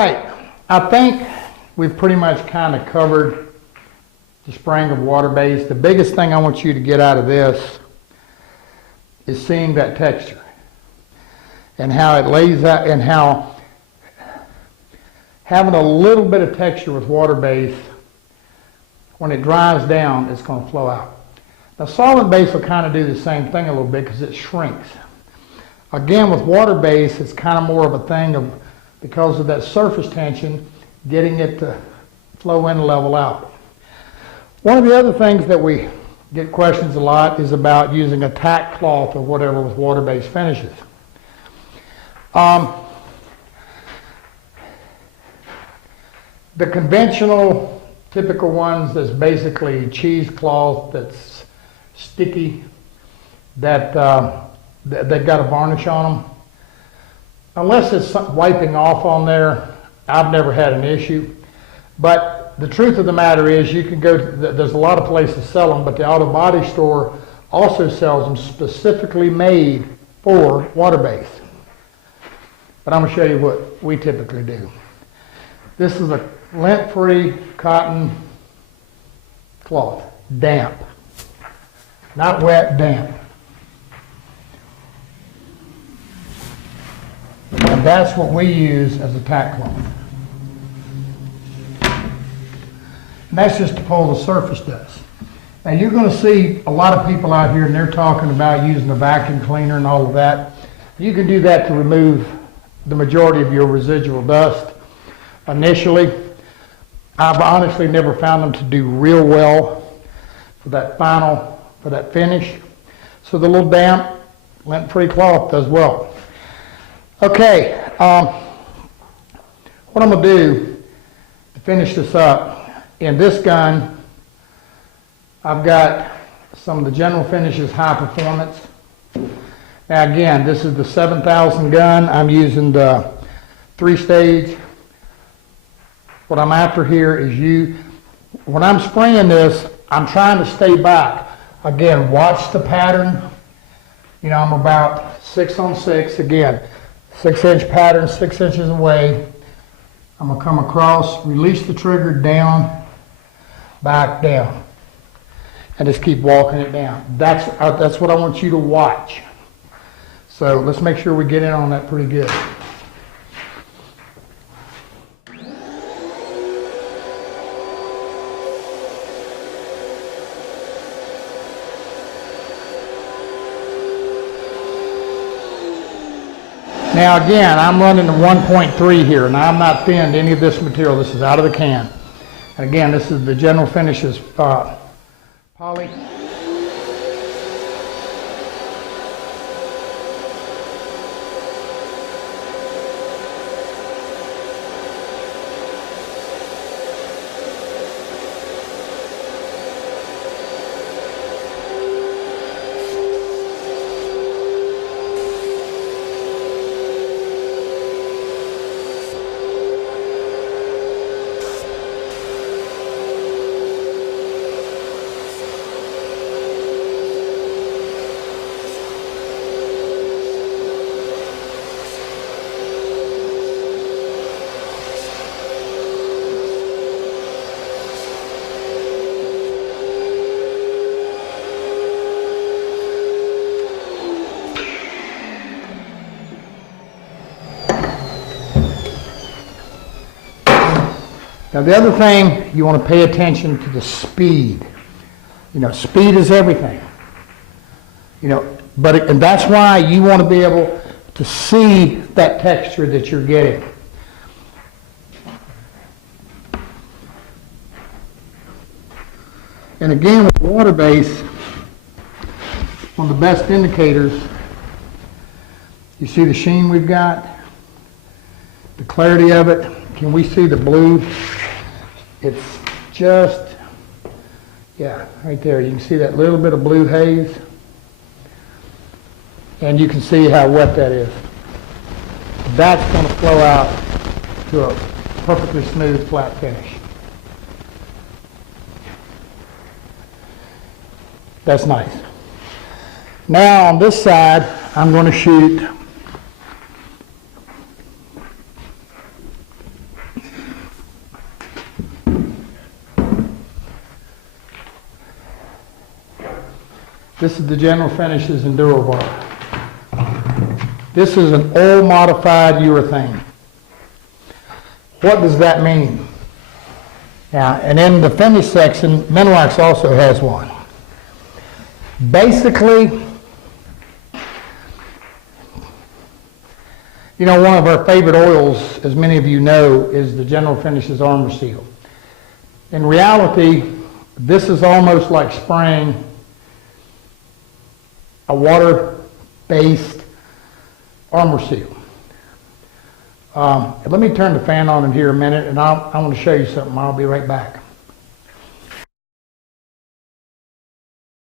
Right, I think we've pretty much kind of covered the spraying of water base. The biggest thing I want you to get out of this is seeing that texture and how it lays out, and how having a little bit of texture with water base, when it dries down, it's going to flow out. Now solvent base will kind of do the same thing a little bit because it shrinks. Again, with water base, it's kind of more of a thing of, because of that surface tension, getting it to flow in and level out. One of the other things that we get questions a lot is about using a tack cloth or whatever with water-based finishes. The conventional, typical ones that's basically cheesecloth that's sticky, that they've got a varnish on them. Unless it's wiping off on there, I've never had an issue. But the truth of the matter is, you can go, there's a lot of places sell them, but the auto body store also sells them specifically made for water base. But I'm going to show you what we typically do. This is a lint-free cotton cloth, damp. Not wet, damp. And that's what we use as a tack cloth. And that's just to pull the surface dust. Now you're going to see a lot of people out here and they're talking about using a vacuum cleaner and all of that. You can do that to remove the majority of your residual dust. Initially, I've honestly never found them to do real well for that finish. So the little damp, lint-free cloth does well. Okay, what I'm going to do to finish this up, in this gun, I've got some of the General Finishes High Performance. Now again, this is the 7000 gun. I'm using the 3-stage. What I'm after here is when I'm spraying this, I'm trying to stay back. Again, watch the pattern. You know, I'm about 6 on 6. Again, 6-inch pattern, 6 inches away. I'm going to come across, release the trigger down, back down, and just keep walking it down. That's what I want you to watch. So let's make sure we get in on that pretty good. Now again, I'm running the 1.3 here. Now I'm not thinned any of this material. This is out of the can. And again, this is the General Finishes poly. Now the other thing, you want to pay attention to the speed. You know, speed is everything. You know, and that's why you want to be able to see that texture that you're getting. And again, with water base, one of the best indicators, you see the sheen we've got, the clarity of it. Can we see the blue? It's just, yeah, right there. You can see that little bit of blue haze. And you can see how wet that is. That's going to flow out to a perfectly smooth, flat finish. That's nice. Now on this side, I'm going to shoot This is the General Finishes EnduroBar. This is an oil modified urethane. What does that mean? Now, and in the finish section, Minwax also has one. Basically, you know, one of our favorite oils, as many of you know, is the General Finishes Armor Seal. In reality, this is almost like spraying a water-based armor seal. Let me turn the fan on in here a minute, and I want to show you something. I'll be right back.